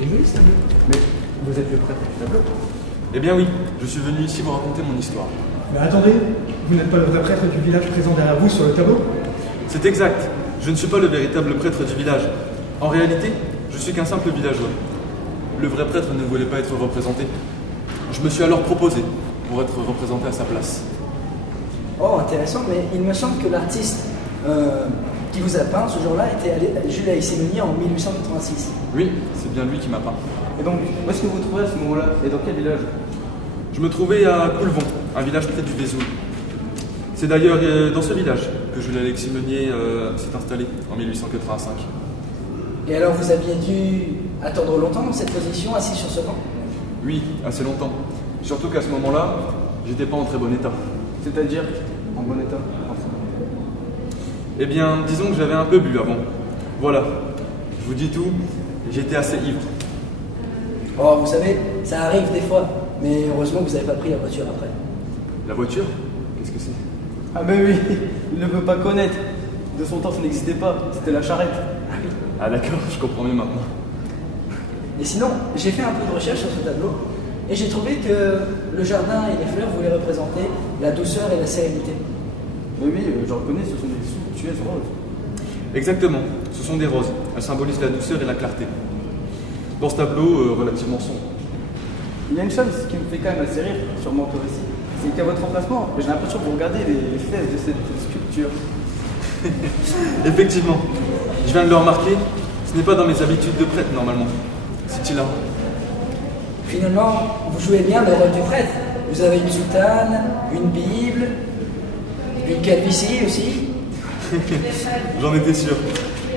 Il est joli ce tableau. Mais vous êtes le prêtre du tableau. Eh bien oui, je suis venu ici vous raconter mon histoire. Mais attendez, vous n'êtes pas le vrai prêtre du village présent derrière vous sur le tableau? C'est exact, je ne suis pas le véritable prêtre du village. En réalité, je suis qu'un simple villageois. Le vrai prêtre ne voulait pas être représenté. Je me suis alors proposé pour être représenté à sa place. Oh, intéressant, mais il me semble que l'artiste qui vous a peint ce jour-là était Jules Aïssémeni en 1886. Oui, c'est bien lui qui m'a peint. Et donc, où est-ce que vous vous trouvez à ce moment-là? Et dans quel village? Je me trouvais à Coulvon, un village près du Vesoul. C'est d'ailleurs dans ce village que Jules Alexis-Meunier s'est installé en 1885. Et alors vous aviez dû attendre longtemps dans cette position, assis sur ce banc? Oui, assez longtemps. Surtout qu'à ce moment-là, j'étais pas en très bon état. C'est-à-dire en bon état? Eh bien, disons que j'avais un peu bu avant. Voilà, je vous dis tout, j'étais assez ivre. Oh, vous savez, ça arrive des fois, mais heureusement que vous n'avez pas pris la voiture après. La voiture? Qu'est-ce que c'est? Ah ben oui, il ne peut pas connaître. De son temps, ça n'existait pas, c'était la charrette. Ah d'accord, je comprends mieux maintenant. Et sinon, j'ai fait un peu de recherche sur ce tableau, et j'ai trouvé que le jardin et les fleurs voulaient représenter la douceur et la sérénité. Mais oui, je reconnais, ce sont des somptueuses roses. Exactement, ce sont des roses. Elles symbolisent la douceur et la clarté. Dans ce tableau relativement sombre. Il y a une chose qui me fait quand même assez rire, sûrement toi aussi, c'est qu'à votre emplacement, j'ai l'impression que vous regardez les fesses de cette sculpture. Effectivement, je viens de le remarquer, ce n'est pas dans mes habitudes de prêtre normalement. C'est-il là? Finalement, vous jouez bien le rôle du prêtre. Vous avez une soutane, une Bible, une calvitie aussi. J'en étais sûr.